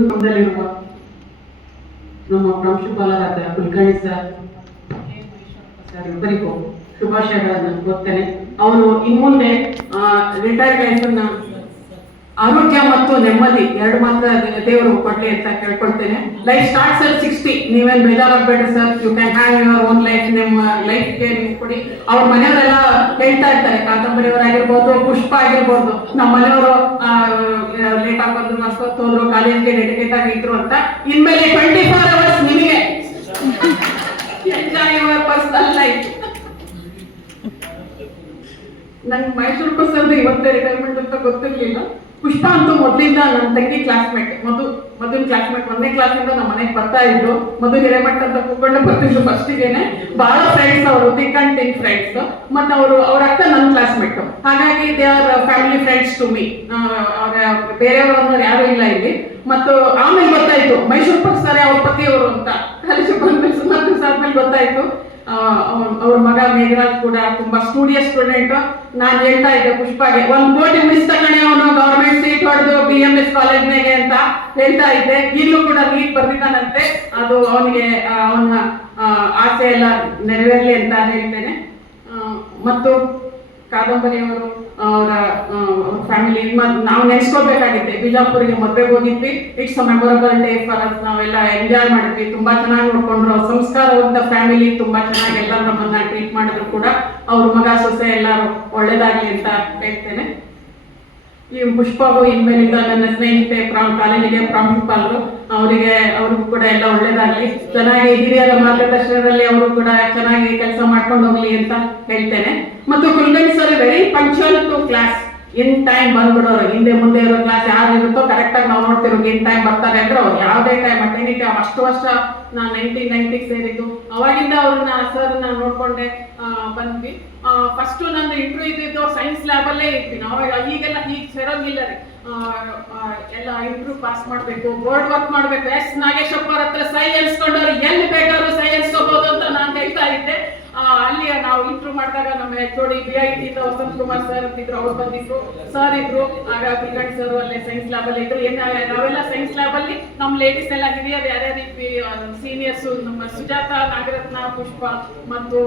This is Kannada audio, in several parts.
ನಮ್ಮದಲ್ಲಿರುವ ನಮ್ಮ ಪ್ರಾಂಶುಪಾಲರಾದ ಕುಲಕರ್ಣಿ ಸರ್ ಇಬ್ಬರಿಗೂ ಶುಭಾಶಯಗಳನ್ನು ಕೋರ್ತೇನೆ. ಅವರು ಇನ್ಮುಂದೆ ರಿಟೈರ್ಡ್ ಲೈಫನ್ನ ಆರೋಗ್ಯ ಮತ್ತು ನೆಮ್ಮದಿ ಎರಡು ಮಾತ್ರ ದೇವರು ಕೊಡ್ಲಿ ಅಂತ ಕೇಳ್ಕೊಳ್ತೇನೆ. Life starts at 60. ನೀವೇನು ಬೇಜಾರಾಗಬೇಡ್ರಿ sir, you can have your own life. ನಿಮ್ಮ ಲೈಫ್ಗೆ ನೀವು ಕೊಡಿ. ಅವ್ರ ಮನೆಯವರೆಲ್ಲ ಹೇಳ್ತಾ ಇರ್ತಾರೆ, ಕಾದಂಬರಿಯವರಾಗಿರ್ಬೋದು, ಪುಷ್ಪ ಆಗಿರ್ಬೋದು, ನಮ್ಮ ಮನೆಯವರು ಲೇಟ್ ಆಗಿ ಬಂದ್ರು, ಮಸ್ತ್ ಹೋದ್ರು, ಕಾಲೇಜ್ಗೆ ಡೆಡಿಕೇಟ್ ಆಗಿದ್ರು ಅಂತ. ಇನ್ಮೇಲೆ 24 hours ನಿಮಗೆ ಎಂಜಾಯ್ ಯುವರ್ ಪರ್ಸನಲ್ ಲೈಫ್. ನಂಗೆ ಮೈಸೂರು ಪ್ರಸಾದ್ ಇವತ್ತೇ ರಿಟೈರ್ಮೆಂಟ್ ಅಂತ ಗೊತ್ತಿರ್ಲಿಲ್ಲ. ಪುಷ್ಪ ಅಂತೂ ಮೊದಲಿಂದ ನನ್ನ ತಂಗಿ ಕ್ಲಾಸ್ಮೇಟ್, ಮೊದಲಿನ ಕ್ಲಾಸ್ಮೇಟ್, 1ನೇ ಕ್ಲಾಸಿಂದ ನಮ್ಮ ಮನೆಗೆ ಬರ್ತಾ ಇದ್ರು. ಮೊದಲು ಹಿರೇಮಠ ಅಂತ ಕೂತ್ಕೊಂಡು ಬರ್ತಿದ್ರು ಫಸ್ಟಿಗೆನೆ. ಬಹಳ ಫ್ರೆಂಡ್ಸ್ ಅವರು, ಥಿಕ್ ಅಂಡ್ ಥಿನ್ ಫ್ರೆಂಡ್ಸ್. ಮತ್ತೆ ಅವ್ರ ಅಕ್ಕ ನನ್ನ ಕ್ಲಾಸ್ಮೇಟ್, ಹಾಗಾಗಿ they are family friends to me. ಬೇರೆಯವರು ಅನ್ನೋರು ಯಾರು ಇಲ್ಲ ಇಲ್ಲಿ. ಮತ್ತು ಆಮೇಲೆ ಗೊತ್ತಾಯ್ತು ಮೈಸೂರು ಪ್ರಸಾದ್ ಅವ್ರ ಪತಿಯವರು ಅಂತ. ಕಾಲೇಜ್ ಬಂದ್ಮೇಲೆ ಸುಮಾರು ದಿವಸ ಆದ್ಮೇಲೆ ಗೊತ್ತಾಯ್ತು. ಅವ್ರ ಮಗ ಮೇಘರಾಜ್ ಕೂಡ ತುಂಬಾ ಸ್ಟೂಡಿಯಸ್ ಸ್ಟೂಡೆಂಟ್. ನಾನು ಹೇಳ್ತಾ ಇದ್ದೆ ಪುಷ್ಪಾಗೆ, 1 ಕೋಟಿ ಮಿಸ್ ತಗೊಂಡೆ ಅವನು ಗವರ್ಮೆಂಟ್ ಸೀಟ್ ಹೊಡೆದು BMS ಕಾಲೇಜ್ನಾಗೆ ಅಂತ ಹೇಳ್ತಾ ಇದ್ದೆ. ಈಗಲೂ ಕೂಡ ನೀಟ್ ಬರ್ದಿದ್ದಾನಂತೆ. ಅದು ಅವನಿಗೆ ಅವನ ಆಸೆ ಎಲ್ಲ ನೆರವೇರಲಿ ಅಂತ ಹೇಳ್ತೇನೆ. ಮತ್ತು ಕಾದಂಬರಿಯವರು ಅವರ ಫ್ಯಾಮಿಲಿ ನಾವು ನೆನೆಸ್ಕೋಬೇಕಾಗಿತ್ತೆ. ಬಿಜಾಪುರಿಗೆ ಮದುವೆಗೆ ಹೋಗಿದ್ವಿ. It's a memorable day for us. ನಾವೆಲ್ಲ ಎಂಜಾಯ್ ಮಾಡಿದ್ವಿ, ತುಂಬಾ ಚೆನ್ನಾಗಿ ನೋಡ್ಕೊಂಡ್ರು. ಸಂಸ್ಕಾರವಂತ ಫ್ಯಾಮಿಲಿ, ತುಂಬಾ ಚೆನ್ನಾಗಿ ಎಲ್ಲ ನಮ್ಮನ್ನ ಟ್ರೀಟ್ ಮಾಡಿದ್ರು ಕೂಡ. ಅವ್ರ ಮಗ ಸೊಸೆ ಎಲ್ಲರೂ ಒಳ್ಳೇದಾಗ್ಲಿ ಅಂತ ಹೇಳ್ತೇನೆ. ಈ ಪುಷ್ಪಗೂ ಇನ್ಮೇಲಿಂದ ನನ್ನ ಸ್ನೇಹಿತೆ ಕಾಲೇಜಿಗೆ ಪ್ರಾಂಶುಪಾಲರು, ಅವ್ರಿಗೂ ಕೂಡ ಎಲ್ಲ ಒಳ್ಳೇದಾಗ್ಲಿ, ಚೆನ್ನಾಗಿ ಹಿರಿಯರ ಮಾರ್ಗದರ್ಶನದಲ್ಲಿ ಅವರು ಕೂಡ ಚೆನ್ನಾಗಿ ಕೆಲಸ ಮಾಡ್ಕೊಂಡು ಹೋಗ್ಲಿ ಅಂತ ಹೇಳ್ತೇನೆ. ಮತ್ತು Kulkarni sir very punctual to class. In time ಬಂದ್ಬಿಡೋರು. ಹಿಂದೆ ಮುಂದೆ ಇರೋ ಕ್ಲಾಸ್ ಯಾರು ಇರುತ್ತೋ ಕರೆಕ್ಟ್ ಆಗಿ ನಾವು ನೋಡ್ತಿರೋ ಇನ್ ಟೈಮ್ ಬರ್ತಾರೆ ಅಂದ್ರೆ ಅವ್ರು ಯಾವುದೇ ಟೈಮ್ ಅಟೆಂಡಿ ಟೈಮ್. ಅಷ್ಟು ವರ್ಷ ನಾನು 1990 ಸೇರಿದ್ದು, ಅವಾಗಿಂದ ಅವ್ರನ್ನ ಸರ್ನ ನೋಡ್ಕೊಂಡೆ ಬಂದ್ವಿ. ಫಸ್ಟ್ ನಂದು ಇಂಟರ್ವ್ಯೂ ಇದ್ದಿದ್ದು ಸೈನ್ಸ್ ಲ್ಯಾಬ್ ಅಲ್ಲೇ ಇದ್ವಿ ನಾವು. ಈಗೆಲ್ಲ ಹೀಗೆ ಸೇರೋಂಗಿಲ್ಲ ರೀ. ಎಲ್ಲ ಇಂಟರ್ವ್ಯೂ ಪಾಸ್ ಮಾಡ್ಬೇಕು, ಬೋರ್ಡ್ ವರ್ಕ್ ಮಾಡ್ಬೇಕು. ಎಸ್ ನಾಗೇಶಪ್ಪ ಅವ್ರ ಹತ್ರ ಸೈ ಎನ್ಸ್ಕೊಂಡವ್ರು ಎಲ್ಲಿ ಬೇಕಾದ್ರೂ ಸೈ ಎನ್ಸ್ಕೋಬಹುದು ಅಂತ ನಾನು ಹೇಳ್ತಾ ಇದ್ದೆ. ಅಲ್ಲಿ ನಾವು ಇಂಟರ್ವ್ಯೂ ಮಾಡಿದಾಗ ನಮ್ಮ HOD BIT Vasant Kumar sir ಅಂತಿದ್ರು, ಅವ್ರು ಬಂದಿದ್ರು. ಸರ್ ಇದ್ರು ಆಗ, ಕುಲಕರ್ಣಿ ಸರ್ ಅಲ್ಲೇ ಸೈನ್ಸ್ ಲ್ಯಾಬ್ ಅಲ್ಲಿ ಇದ್ರು. ನಾವೆಲ್ಲ ಸೈನ್ಸ್ ಲ್ಯಾಬ್ ಅಲ್ಲಿ ನಮ್ಮ ಲೇಡೀಸ್ ಎಲ್ಲ ಹಿರಿಯರು ಯಾರ್ಯಾರು ಸೀನಿಯರ್ಸ್, ನಮ್ಮ ಸುಜಾತ, ನಾಗರತ್ನ, ಪುಷ್ಪ ಮತ್ತು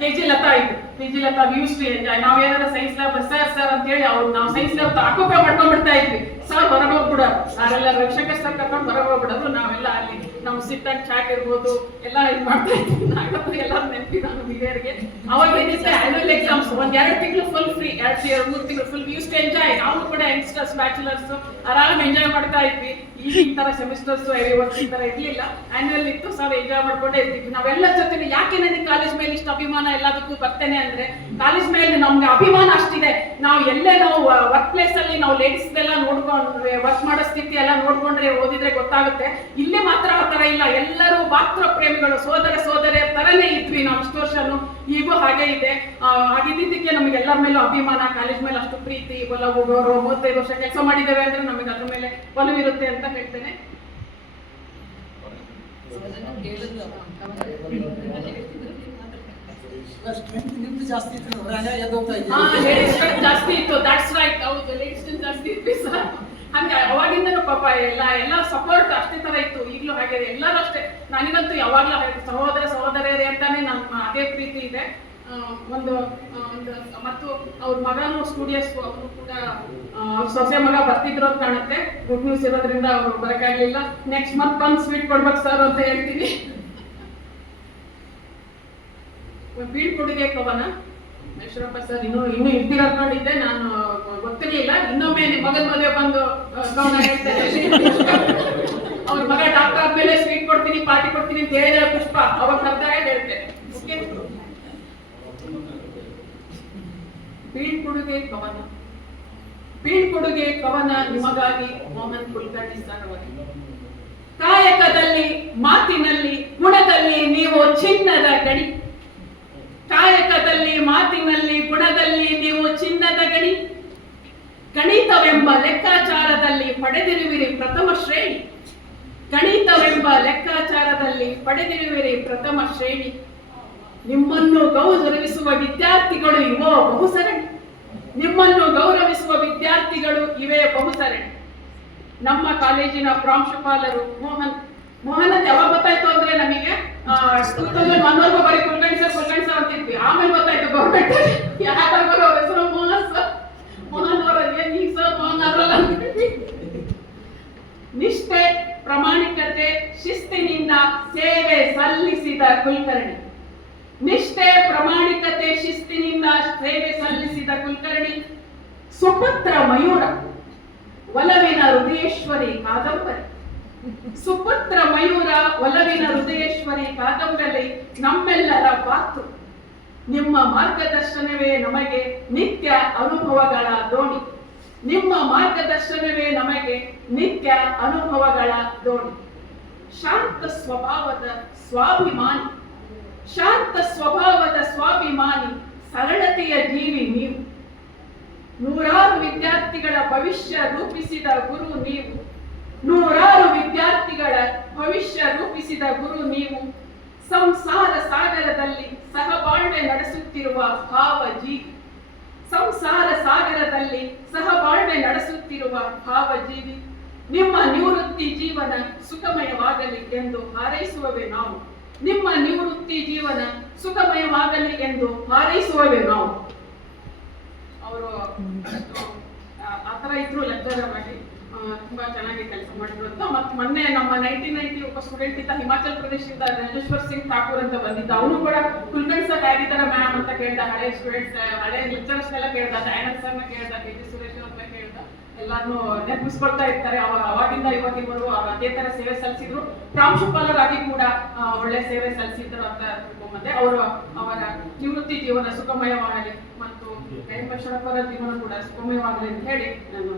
KG ಲತಾ ಇದ್ರು. PG Latha views to enjoy. ನಾವೇನಾದ್ರು ಸೈನ್ಸ್ ಲ್ಯಾಬ್ ಸರ್ ಅಂತ ಹೇಳಿ ನಾವು ಸೈನ್ಸ್ ಲ್ಯಾಬ್ ಆಕ್ಯುಪೈ ಮಾಡ್ಕೊಂಡ್ಬಿಡ್ತಾ ಇದ್ವಿ. ಸರ್ ಹೊರಗೆ ಹೋಗ್ಬಿಡೋರು, ನಾವೆಲ್ಲ ರವಿಶಂಕರ್ ಸರ್ ಕರ್ಕೊಂಡು ಹೊರಗೆ ಹೋಗ್ಬಿಡೋದು. ನಾವೆಲ್ಲ ಅಲ್ಲಿ ನಮ್ಮ ಸಿಟ್ ಅಂಡ್ ಚಾಟ್ ಇರ್ಬೋದು ಎಲ್ಲ ಇದು ಮಾಡ್ತಾ ಇದ್ವಿ. ನಾಗಪ್ಪ ಎಲ್ಲ ನೆನಪಿದ ಹಿರಿಯರಿಗೆ. ಅವಾಗ ಏನಿದೆ ಆನ್ಯುವಲ್ ಎಕ್ಸಾಮ್ಸ್ 1-2 ತಿಂಗಳು ಫುಲ್ ಫ್ರೀ, 2-3 ತಿಂಗಳು ಫುಲ್ ವ್ಯೂಸ್ ಟು ಎಂಜಾಯ್. ನಾವು ಕೂಡ ಯಂಗ್ಸ್ಟರ್ಸ್, ಬ್ಯಾಚುಲರ್ಸ್ ಆರಾಮ್ ಎಂಜಾಯ್ ಮಾಡ್ತಾ ಇದ್ವಿ. ಈಗಿನ ತರ ಸೆಮಿಸ್ಟರ್ಸ್ ವರ್ಷ ಈ ತರ ಇರ್ಲಿಲ್ಲ. ಆನ್ಯುವಲ್ ಇತ್ತು, ಸರ್ ಎಂಜಾಯ್ ಮಾಡ್ಕೊಂಡೇ ಇರ್ತಿದ್ವಿ ನಾವೆಲ್ಲ ಜೊತೆ. ಯಾಕೆ ನನಗೆ ಕಾಲೇಜ್ ಮೇಲೆ ಇಷ್ಟು ಅಭಿಮಾನ ಎಲ್ಲದಕ್ಕೂ ಬರ್ತೇನೆ ಅಂದ್ರೆ, ಕಾಲೇಜ್ ಮೇಲೆ ನಮ್ಗೆ ಅಭಿಮಾನ ಅಷ್ಟಿದೆ. ನಾವು ಎಲ್ಲೇ ನಾವು ವರ್ಕ್ ಪ್ಲೇಸ್ ಅಲ್ಲಿ ನಾವು ಲೇಡೀಸ್ ಎಲ್ಲ ನೋಡ್ಕೊಂಡ್ರೆ, ವರ್ಕ್ ಮಾಡೋ ಸ್ಥಿತಿ ಎಲ್ಲ ನೋಡ್ಕೊಂಡ್ರೆ, ಓದಿದ್ರೆ ಗೊತ್ತಾಗುತ್ತೆ. ಇಲ್ಲೇ ಮಾತ್ರ ಆ ತರ ಇಲ್ಲ. ಎಲ್ಲರೂ ಮಾತ್ರ ಪ್ರೇಮಿಗಳು, ಸೋದರಿಯರ ತರನೇ ಇದ್ವಿ ನಾವು ಇಷ್ಟು ವರ್ಷನು. ಈಗೂ ಹಾಗೆ ಇದೆ. ಹಾಗಿದ್ದಕ್ಕೆ ನಮಗೆ ಎಲ್ಲರ ಮೇಲೂ ಅಭಿಮಾನ, ಕಾಲೇಜ್ ಮೇಲೆ ಅಷ್ಟು ಪ್ರೀತಿ, ಒಲವು, ಗೌರವ. 35 ವರ್ಷ ಕೆಲಸ ಮಾಡಿದ್ದೇವೆ ಅಂದ್ರೆ ನಮಗೆ ಅದ್ರ ಮೇಲೆ ಒಲವಿರುತ್ತೆ ಅಂತ ಹೇಳ್ತೇನೆ. ಜಾಸ್ತಿ ಇತ್ತು. That's right. ಹೌದು, ಲೇಡೀಸ್ ಜಾಸ್ತಿ ಇತ್ತು ಸರ್. ಹಂಗೆ ಅವಾಗಿಂದನೂ ಪಾಪ ಎಲ್ಲ ಸಪೋರ್ಟ್ ಅಷ್ಟೇ ತರ ಇತ್ತು. ಈಗಲೂ ಹಾಗೆ ಎಲ್ಲರೂ ಅಷ್ಟೇ. ನನಗಂತೂ ಯಾವಾಗ್ಲೂ ಸಹೋದರಿಯರೇ ಅಂತಾನೆ ನಮ್ಮ ಅದೇ ಪ್ರೀತಿ ಇದೆ. ಮತ್ತು ಅವ್ರ ಮಗನೂ ಸ್ಟೂಡಿಯಸ್, ಅವರು ಕೂಡ ಸೊಸೆ ಮಗ ಬರ್ತಿದ್ರು ಅಂತ ಕಾಣುತ್ತೆ. ಗುಡ್ ನ್ಯೂಸ್ ಇರೋದ್ರಿಂದ ಅವ್ರು ಬರಕಾಗ್ಲಿಲ್ಲ. ನೆಕ್ಸ್ಟ್ ಮಂತ್ ಬಂದು ಸ್ವೀಟ್ ಕೊಡ್ಬೇಕು ಸರ್ ಅಂತ ಹೇಳ್ತೀನಿ. ಬೀಳ್ಕೊಡುಗೆ ಕವನ ಈಶ್ವರಪ್ಪ ಸರ್ ಇನ್ನೂ ಇರ್ತೀರ ನೋಡಿದ್ದೆ, ನಾನು ಗೊತ್ತಿರ್ಲಿಲ್ಲ. ಇನ್ನೊಮ್ಮೆ ನಿಮ್ಮ ಮಗನ ಮದುವೆ ಬಂದು ಕವನ ಹೇಳ್ತೇನೆ. ಅವ್ರ ಮಗ ಡಾಕ್ಟರ್ ಆದ್ಮೇಲೆ ಸ್ವೀಟ್ ಕೊಡ್ತೀನಿ, ಪಾರ್ಟಿ ಕೊಡ್ತೀನಿ ಅಂತ ಹೇಳಿದ್ರೆ ಪುಷ್ಪ ಅವಾಗ ಕರ್ದಾಗ ಹೇಳ್ತೇನೆ. ಓಕೆ, ಬೀಳ್ಕೊಡುಗೆ ಕವನ ನಿಮಗಾಗಿ ಮೋಹನ್ ಕುಲಕರ್ಣಿ ಸರ್ ಅವರಿಗೆ. ಕಾಯಕದಲ್ಲಿ, ಮಾತಿನಲ್ಲಿ, ಗುಣದಲ್ಲಿ ನೀವು ಚಿನ್ನದ ಗಣಿ. ಕಾಯಕದಲ್ಲಿ, ಮಾತಿನಲ್ಲಿ, ಗುಣದಲ್ಲಿ ನೀವು ಚಿನ್ನದ ಗಣಿ. ಗಣಿತವೆಂಬ ಲೆಕ್ಕಾಚಾರದಲ್ಲಿ ಪಡೆದಿರುವಿರಿ ಪ್ರಥಮ ಶ್ರೇಣಿ. ಗಣಿತವೆಂಬ ಲೆಕ್ಕಾಚಾರದಲ್ಲಿ ಪಡೆದಿರುವಿರಿ ಪ್ರಥಮ ಶ್ರೇಣಿ. ನಿಮ್ಮನ್ನು ಗೌರವಿಸುವ ವಿದ್ಯಾರ್ಥಿಗಳು ಇವೋ ಬಹುಸರಣಿ. ನಿಮ್ಮನ್ನು ಗೌರವಿಸುವ ವಿದ್ಯಾರ್ಥಿಗಳು ಇವೇ ಬಹುಸರಣಿ. ನಮ್ಮ ಕಾಲೇಜಿನ ಪ್ರಾಂಶುಪಾಲರು ಮೋಹನ್ ಅಂತ ಯಾವಾಗ ಗೊತ್ತಾಯ್ತು ಅಂದ್ರೆ ನಮಗೆ 2001 ಬರೀ ಕುಲಕರ್ಣಿ ಸರ್ ಅಂತಿದ್ವಿ. ಆಮೇಲೆ ಗೊತ್ತಾಯ್ತು ಗೌರ್ಮೆಂಟ್ ಯಾರು ಅವ್ರ ಹೆಸರು ಮೋಹನ್ ಅವರ ಏನ್ ಈ ಸರ್ ಮೋಹನ್ ಅವರಲ್ಲ ಅಂತಿದ್ವಿ. ನಿಷ್ಠೆ, ಪ್ರಾಮಾಣಿಕತೆ, ಶಿಸ್ತಿನಿಂದ ಸೇವೆ ಸಲ್ಲಿಸಿದ ಕುಲಕರ್ಣಿ. ನಿಷ್ಠೆ, ಪ್ರಾಮಾಣಿಕತೆ, ಶಿಸ್ತಿನಿಂದ ಸೇವೆ ಸಲ್ಲಿಸಿದ ಕುಲಕರ್ಣಿ. ಸುಪುತ್ರ ಮಯೂರ, ಒಲವಿನ ಹೃದಯೇಶ್ವರಿ ಕಾದಂಬರಿ. ಸುಪುತ್ರ ಮಯೂರ, ಒಲವಿನ ಹೃದಯೇಶ್ವರಿ ಕಾದಂಬರಿ ನಮ್ಮೆಲ್ಲರ ಪಾತ್ರ. ನಿಮ್ಮ ಮಾರ್ಗದರ್ಶನವೇ ನಮಗೆ ನಿತ್ಯ ಅನುಭವಗಳ ದೋಣಿ. ನಿಮ್ಮ ಮಾರ್ಗದರ್ಶನವೇ ನಮಗೆ ನಿತ್ಯ ಅನುಭವಗಳ ದೋಣಿ. ಶಾಂತ ಸ್ವಭಾವದ ಸ್ವಾಭಿಮಾನಿ, ಶಾಂತ ಸ್ವಭಾವದ ಸ್ವಾಭಿಮಾನಿ, ಸರಳತೆಯ ಜೀವಿ ನೀವು. ನೂರಾರು ವಿದ್ಯಾರ್ಥಿಗಳ ಭವಿಷ್ಯ ರೂಪಿಸಿದ ಗುರು ನೀವು. ನೂರಾರು ವಿದ್ಯಾರ್ಥಿಗಳ ಭವಿಷ್ಯ ರೂಪಿಸಿದ ಗುರು ನೀವು. ಸಂಸಾರ ಸಾಗರದಲ್ಲಿ ಸಹಬಾಳ್ವೆ ನಡೆಸುತ್ತಿರುವ ಭಾವಜೀವಿ. ಸಂಸಾರ ಸಾಗರದಲ್ಲಿ ಸಹಬಾಳ್ವೆ ನಡೆಸುತ್ತಿರುವ ಭಾವಜೀವಿ. ನಿಮ್ಮ ನಿವೃತ್ತಿ ಜೀವನ ಸುಖಮಯವಾಗಲಿ ಎಂದು ಹಾರೈಸುವವೇ ನಾವು. ನಿಮ್ಮ ನಿವೃತ್ತಿ ಜೀವನ ಸುಖಮಯವಾಗಲಿ ಎಂದು ಹಾರೈಸುವವೇ ನಾವು. ಅವರು ಆತರ ಇದ್ರು ಲೆಕ್ಚರರ್ ಆಗಿ ತುಂಬಾ ಚೆನ್ನಾಗಿ ಕೆಲಸ ಮಾಡಿದ್ರು ಅಂತ. ಮತ್ತೆ ಮೊನ್ನೆ ನಮ್ಮ 1990 ಒಬ್ಬ ಸ್ಟೂಡೆಂಟ್ ಇದ್ದ ಹಿಮಾಚಲ ಪ್ರದೇಶದಿಂದ ರಾಜೇಶ್ವರ್ ಸಿಂಗ್ ಠಾಕೂರ್ ಅಂತ ಬಂದಿದ್ದ. ಅವನು ಕೂಡ ಕುಲಕರ್ಣಿ ಸರ್ ಹೇಗಿದ್ದಾರೆ ಮ್ಯಾಮ್ ಅಂತ ಕೇಳ್ದ. ಹಳೆ ಸ್ಟೂಡೆಂಟ್ಸ್, ಹಳೆ ಲೆಕ್ಚರರ್ಸ್ ಎಲ್ಲ ಕೇಳ್ದ, ದಯಾನಂದ್ ಸರ್ನ ಕೇಳ್ದ, ಕೆ.ಜಿ. ಸುರೇಶ್ ಅವ್ರನ್ನ ಕೇಳ್ದ. ಎಲ್ಲಾನು ನೆನಪಿಸ್ಕೊಳ್ತಾ ಇರ್ತಾರೆ. ಅವಾಗಿಂದ ಇವಾಗಿನವರು ಅದೇ ತರ ಸೇವೆ ಸಲ್ಲಿಸಿದ್ರು. ಪ್ರಾಂಶುಪಾಲರಾಗಿ ಕೂಡ ಒಳ್ಳೆ ಸೇವೆ ಸಲ್ಲಿಸಿದ್ರು ಅಂತ ತಿಳ್ಕೊಂಬಂದೆ. ಅವರ ನಿವೃತ್ತಿ ಜೀವನ ಸುಖಮಯವಾಗಲಿ ಮತ್ತು ಜಯಂತ ಶರಪ್ಪರ ಜೀವನ ಕೂಡ ಸುಖಮಯವಾಗಲಿ ಅಂತ ಹೇಳಿ ನಾನು